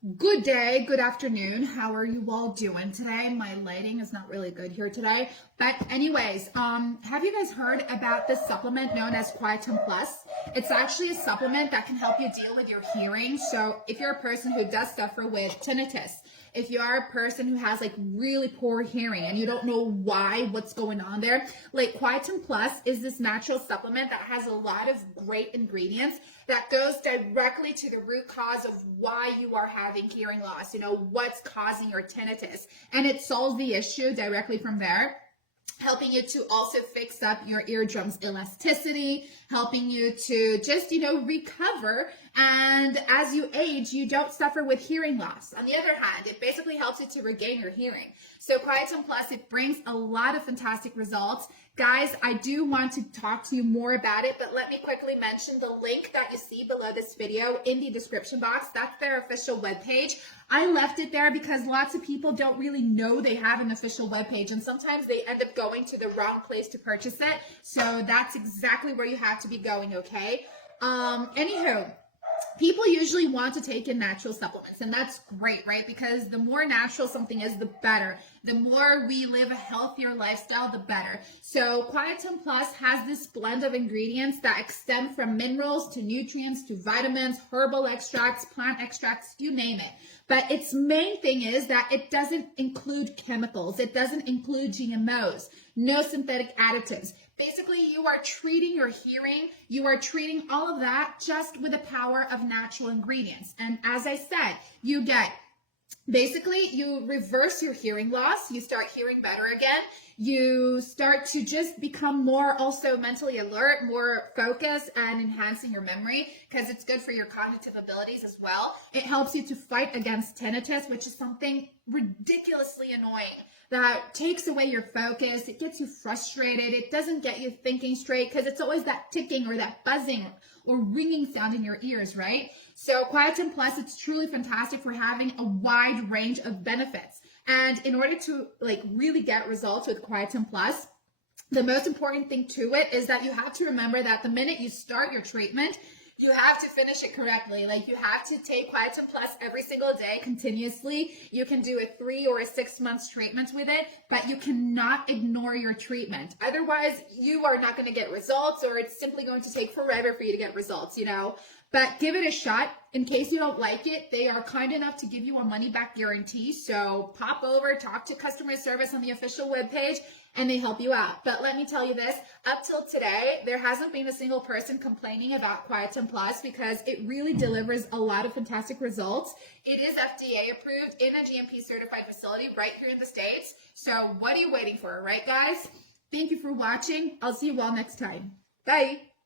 Good day, good afternoon. How are you all doing today? My lighting is not really good here today. But anyways, have you guys heard about this supplement known as Quietum Plus? It's actually a supplement that can help you deal with your hearing. So if you're a person who does suffer with tinnitus, if you are a person who has like really poor hearing and you don't know what's going on there, like Quietum Plus is this natural supplement that has a lot of great ingredients that goes directly to the root cause of why you are having hearing loss, what's causing your tinnitus. And it solves the issue directly from there, helping you to also fix up your eardrum's elasticity, helping you to just, recover. And as you age, you don't suffer with hearing loss. On the other hand, it basically helps you to regain your hearing. So Quietum Plus, it brings a lot of fantastic results. Guys, I do want to talk to you more about it, but let me quickly mention the link that you see below this video in the description box. That's their official webpage. I left it there because lots of people don't really know they have an official webpage, and sometimes they end up going to the wrong place to purchase it. So that's exactly where you have to be going, okay? Anywho, people usually want to take in natural supplements, and that's great, right? Because the more natural something is, the better. The more we live a healthier lifestyle, the better. So Quietum Plus has this blend of ingredients that extend from minerals to nutrients to vitamins, herbal extracts, plant extracts, you name it. But its main thing is that it doesn't include chemicals. It doesn't include GMOs, no synthetic additives. Basically, you are treating your hearing, you are treating all of that just with the power of natural ingredients. And as I said, you reverse your hearing loss, you start hearing better again, you start to just become more also mentally alert, more focused, and enhancing your memory because it's good for your cognitive abilities as well. It helps you to fight against tinnitus, which is something ridiculously annoying that takes away your focus. It gets you frustrated. It doesn't get you thinking straight because it's always that ticking or that buzzing or ringing sound in your ears, right? So Quietum Plus, it's truly fantastic for having a wide range of benefits. And in order to really get results with Quietum Plus, the most important thing to it is that you have to remember that the minute you start your treatment, you have to finish it correctly. You have to take Quietum Plus every single day continuously. You can do a 3 or a 6 months treatment with it, but you cannot ignore your treatment. Otherwise, you are not going to get results, or it's simply going to take forever for you to get results, But give it a shot. In case you don't like it, they are kind enough to give you a money-back guarantee. So pop over, talk to customer service on the official webpage, and they help you out. But let me tell you this, up till today, there hasn't been a single person complaining about Quietum Plus because it really delivers a lot of fantastic results. It is FDA approved in a GMP certified facility right here in the States. So what are you waiting for, right guys? Thank you for watching. I'll see you all next time. Bye.